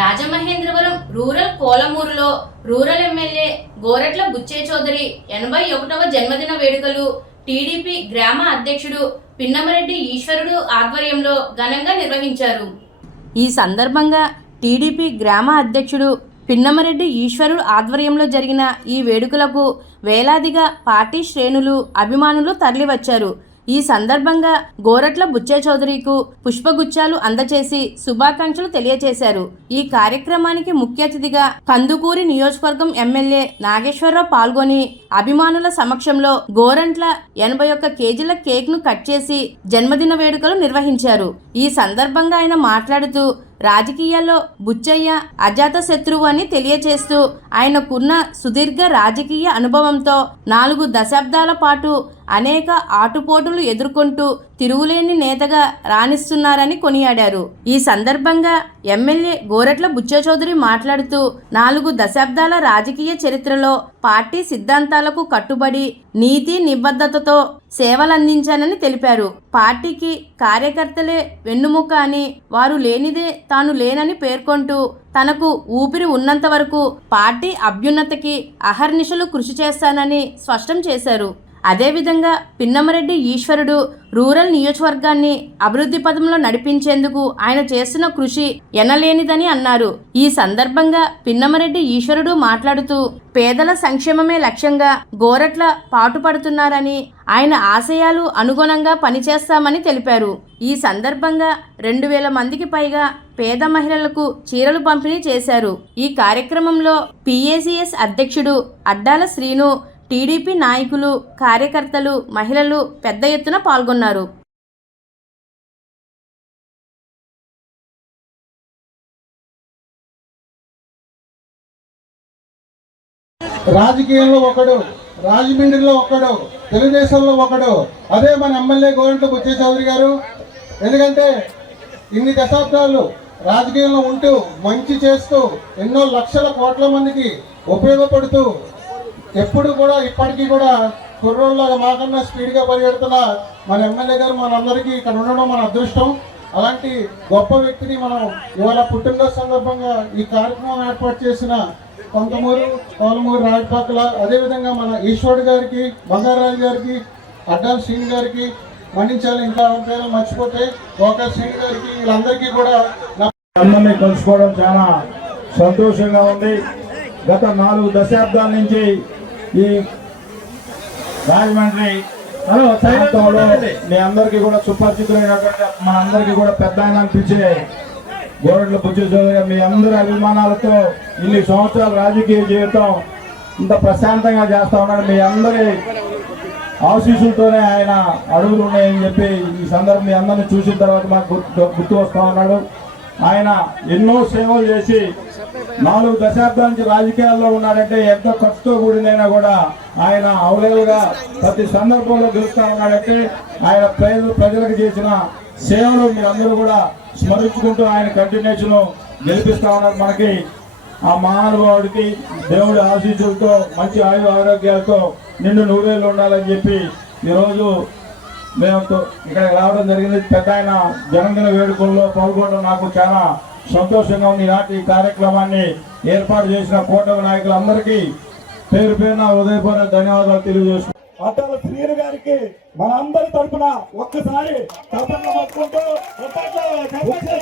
Rajamahendravaram rural కోలమూరులో rural MLA Gorantla Butchaiah Chowdary 81వ జన్మదిన వేడుకలు టీడీపీ గ్రామ అధ్యక్షుడు పిన్నమరెడ్డి ఈశ్వరుడు ఆధ్వర్యంలో ఘనంగా నిర్వహించారు. ఈ సందర్భంగా టీడీపీ గ్రామ అధ్యక్షుడు పిన్నమరెడ్డి ఈశ్వరుడు ఆధ్వర్యంలో జరిగిన ఈ వేడుకలకు వేలాదిగా పార్టీ శ్రేణులు అభిమానులు తరలివచ్చారు. ఈ సందర్భంగా గోరట్ల బుచ్చే చౌదరికి పుష్పగుచ్చాలు అందచేసి శుభాకాంక్షలు తెలియజేశారు. ఈ కార్యక్రమానికి ముఖ్య అతిథిగా కందుకూరి నియోజకవర్గం ఎమ్మెల్యే నాగేశ్వరరావు పాల్గొని అభిమానుల సమక్షంలో గోరంట్ల 81 కేజీల కేక్ ను కట్ చేసి జన్మదిన వేడుకలు నిర్వహించారు. ఈ సందర్భంగా ఆయన మాట్లాడుతూ రాజకీయాల్లో బుచ్చయ్య అజాత శత్రువు అని తెలియజేస్తూ ఆయనకున్న సుదీర్ఘ రాజకీయ అనుభవంతో 4 దశాబ్దాల పాటు అనేక ఆటుపోటులు ఎదుర్కొంటూ తిరుగులేని నేతగా రాణిస్తున్నారని కొనియాడారు. ఈ సందర్భంగా ఎమ్మెల్యే గోరట్ల బుచ్చే చౌదరి మాట్లాడుతూ 4 దశాబ్దాల రాజకీయ చరిత్రలో పార్టీ సిద్ధాంతాలకు కట్టుబడి నీతి నిబద్ధతతో సేవలందించానని తెలిపారు. పార్టీకి కార్యకర్తలే వెన్నుముక అని, వారు లేనిదే తాను లేనని పేర్కొంటూ తనకు ఊపిరి ఉన్నంత వరకు పార్టీ అభ్యున్నతికి అహర్నిశలు కృషి చేస్తానని స్పష్టం చేశారు. అదేవిధంగా పిన్నమరెడ్డి ఈశ్వరుడు రూరల్ నియోజకవర్గాన్ని అభివృద్ధి పథంలో నడిపించేందుకు ఆయన చేస్తున్న కృషి ఎనలేనిదని అన్నారు. ఈ సందర్భంగా పిన్నమరెడ్డి ఈశ్వరుడు మాట్లాడుతూ పేదల సంక్షేమమే లక్ష్యంగా గోరట్ల పాటుపడుతున్నారని, ఆయన ఆశయాలు అనుగుణంగా పనిచేస్తామని తెలిపారు. ఈ సందర్భంగా 2000 మందికి పైగా పేద మహిళలకు చీరలు పంపిణీ చేశారు. ఈ కార్యక్రమంలో పిఏసిఎస్ అధ్యక్షుడు అడ్డాల శ్రీను, టీడీపీ నాయకులు, కార్యకర్తలు, మహిళలు పెద్ద ఎత్తున పాల్గొన్నారు. రాజకీయంలో ఒకడు, రాజమండ్రిలో ఒకడు, తెలుగుదేశంలో ఒకడు, అదే మన ఎమ్మెల్యే గోరంట్ల బుచ్చే చౌదరి గారు. ఎందుకంటే ఇన్ని దశాబ్దాలు రాజకీయంలో ఉంటూ మంచి చేస్తూ ఎన్నో లక్షల కోట్ల మందికి ఉపయోగపడుతూ ఎప్పుడు కూడా ఇప్పటికీ కూడా కుర్రోళ్ళగా మాకన్నా స్పీడ్గా పరిగెడుతున్న మన ఎమ్మెల్యే గారు మనందరికీ ఇక్కడ ఉండడం మన అదృష్టం. అలాంటి గొప్ప వ్యక్తిని మనం ఇవాళ పుట్టినరోజు సందర్భంగా ఈ కార్యక్రమం ఏర్పాటు చేసిన కొంతమూరు, కోలమూరు, రాజపాకల, అదేవిధంగా మన ఈశ్వరుడు గారికి, బంగారాజు గారికి, అడ్డాల శ్రీని గారికి మన్నించాలి. ఇంకా పేరు మర్చిపోతే గోకా శ్రీని గారికి, వీళ్ళందరికీ కూడా అందరినీ కలుసుకోవడం చాలా సంతోషంగా ఉంది. గత 4 దశాబ్దాల నుంచి ఈ రాజమండ్రి ప్రాంతంలో మీ అందరికీ కూడా సుపరిచితులైనటువంటి మన అందరికీ కూడా పెద్ద ఆయన అనిపించే గోరట్ల బుచ్చే చౌదరి మీ అందరి అభిమానాలతో ఇన్ని సంవత్సరాల రాజకీయ జీవితం ఇంత ప్రశాంతంగా చేస్తా ఉన్నాడు. మీ అందరి ఆశీస్సులతోనే ఆయన అడుగులు ఉన్నాయని చెప్పి ఈ సందర్భం మీ అందరిని చూసిన తర్వాత మాకు గుర్తు వస్తూ ఉన్నాడు. ఆయన ఎన్నో సేవలు చేసి 4 దశాబ్దాల నుంచి రాజకీయాల్లో ఉన్నాడంటే ఎంత ఖర్చుతో కూడినైనా కూడా ఆయన అవలేలుగా ప్రతి సందర్భంలో గెలుస్తూ ఉన్నాడంటే ఆయన ప్రజలకు చేసిన సేవలు మీరందరూ కూడా స్మరించుకుంటూ ఆయన కంటిన్యూషన్ గెలిపిస్తా ఉన్నారు. మనకి ఆ మహానుభావుడికి దేవుడి ఆశీస్సులతో మంచి ఆరోగ్యాలతో నిండు నూరేళ్ళు ఉండాలని చెప్పి ఈరోజు మేము ఇక్కడ రావడం జరిగింది. పెద్ద ఆయన జన్మదిన వేడుకల్లో పాల్గొనడం నాకు చాలా సంతోషంగా ఉంది. ఈనాటి కార్యక్రమాన్ని ఏర్పాటు చేసిన కూటమి నాయకులందరికీ పేరు పేరున హృదయపూర్వక ధన్యవాదాలు తెలియజేస్తున్నాం. అడ్డాల శ్రీను గారికి మన అందరి తరఫున ఒక్కసారి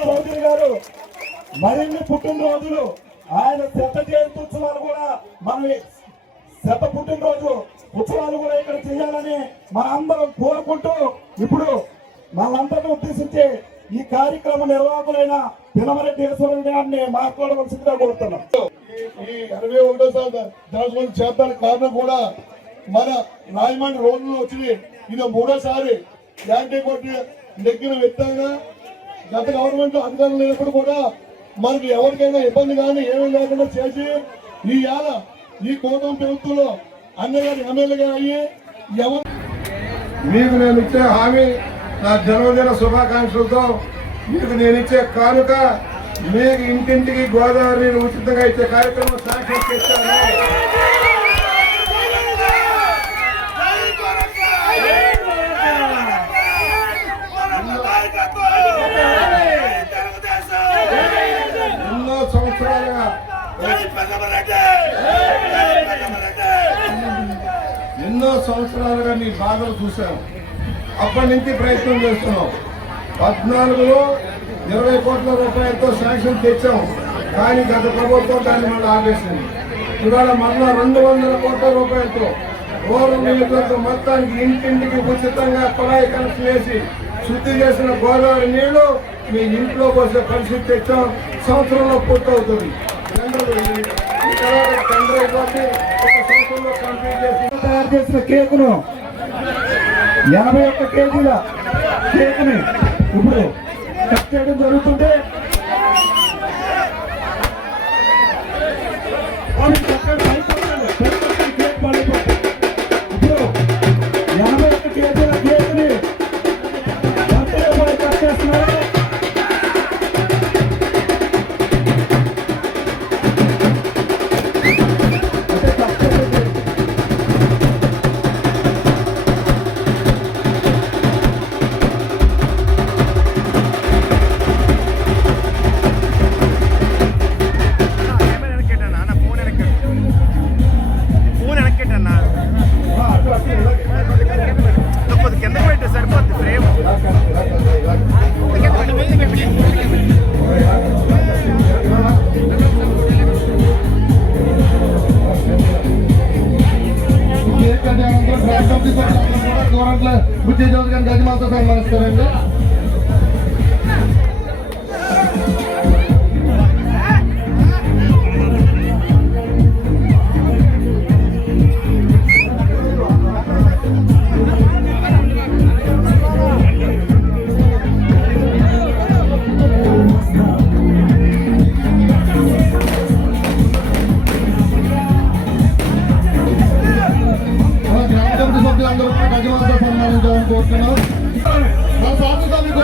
చౌదరి గారు మరిన్ని పుట్టినరోజులు, ఆయన శత జయంతి ఉత్సవాలు కూడా మనం శత పుట్టినరోజు ఉత్సవాలు కూడా ఇక్కడ చేయాలని మన అందరం కోరుకుంటూ ఇప్పుడు మనందరినీ ఉద్దేశించి ఈ కార్యక్రమ నిర్వాహకులైన పిన్నమరెడ్డి ఈశ్వరుడు గారిని మాట్లాడవలసిందిగా కోరుతున్నాం. ఈ 61వ దినోత్సవం చేద్దానికి కారణం కూడా మన రాజమండ్రి రోజుల్లో వచ్చి ఇది 3వసారి యాంటీ కొట్టి నెగ్గిన వ్యక్తిగా గత గవర్నమెంట్ లో అధికారం లేనప్పుడు కూడా మనకి ఎవరికైనా ఇబ్బంది కానీ ఏమీ లేకుండా చేసి ఈ కూటమి ప్రభుత్వంలో అన్నగారు ఎమ్మెల్యేగా అయ్యి మీకు నేను ఇచ్చే హామీ, నా జన్మదిన శుభాకాంక్షలతో మీకు నేను ఇచ్చే కానుక, మీకు ఇంటింటికి గోదావరి ఉచితంగా ఇచ్చే కార్యక్రమం సాక్షాత్ చేస్తాను. ఎన్నో ఎన్నో సంవత్సరాలుగా నీ బాధలు చూసాం. అప్పటి నుంచి ప్రయత్నం చేస్తున్నాం. 14లో 20 కోట్ల రూపాయలతో శాంక్షన్ తెచ్చాం. కానీ గత ప్రభుత్వం దాన్ని మళ్ళీ ఆపేసింది. ఇవాళ మళ్ళా 200 కోట్ల రూపాయలతో రూరల్ నియోజకవర్గం మొత్తానికి ఇంటింటికి ఉచితంగా కుళాయి కనెక్షన్ వేసి శుద్ధి చేసిన గోదావరి నీళ్లు మీ ఇంట్లో పోసే పరిస్థితి తెచ్చాం. సంవత్సరంలో పూర్తవుతుంది. టెండర్ అయిపోతే ఒక సంవత్సరంలో కంప్లీట్ చేసి తయారు చేసిన కేకును 81 కేజీల కేకుని ఇప్పుడు కట్ చేయడం జరుగుతుంది. ఇప్పుడు 81 కేజీల కేకుని కట్ చేస్తున్నారు. బుద్ధి చౌదరి గారిని గజమాలతో సన్మానిస్తారండి. సభ్యులందరూ గజమాలతో సన్మానించాలని కోరుతున్నాం. మా సాధు సభ్యులు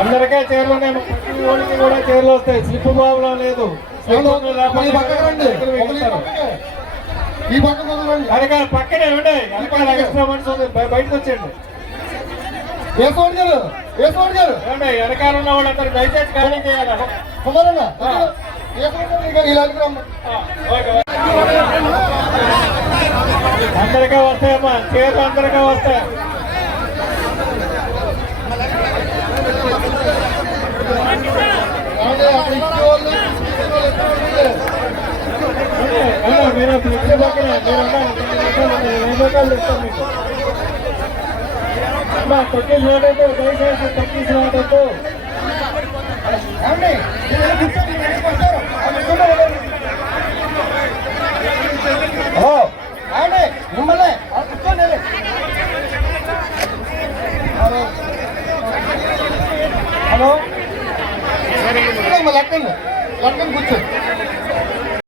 అందరికీ చీరలు ఉన్నాయి. ఓడికి కూడా చీరలు వస్తాయి. స్లిప్ ప్రాబ్లం లేదు. అరకాల పక్కనే ఉండే అరకాల ఎక్స్ట్రా మనిషి ఉంది. బయటకు వచ్చేయండి. వెనకాల ఉన్న వాళ్ళందరూ దయచేసి ఖాళీ చేయాలి. అందరికీ వస్తాయమ్మా చీరలు, అందరికీ వస్తాయి. మీరు తొక్కేసి వాడద్దు, దయచేసి తొక్కేసి వాడద్దు. మిమ్మల్ని హలో లక్కన్ కూర్చో.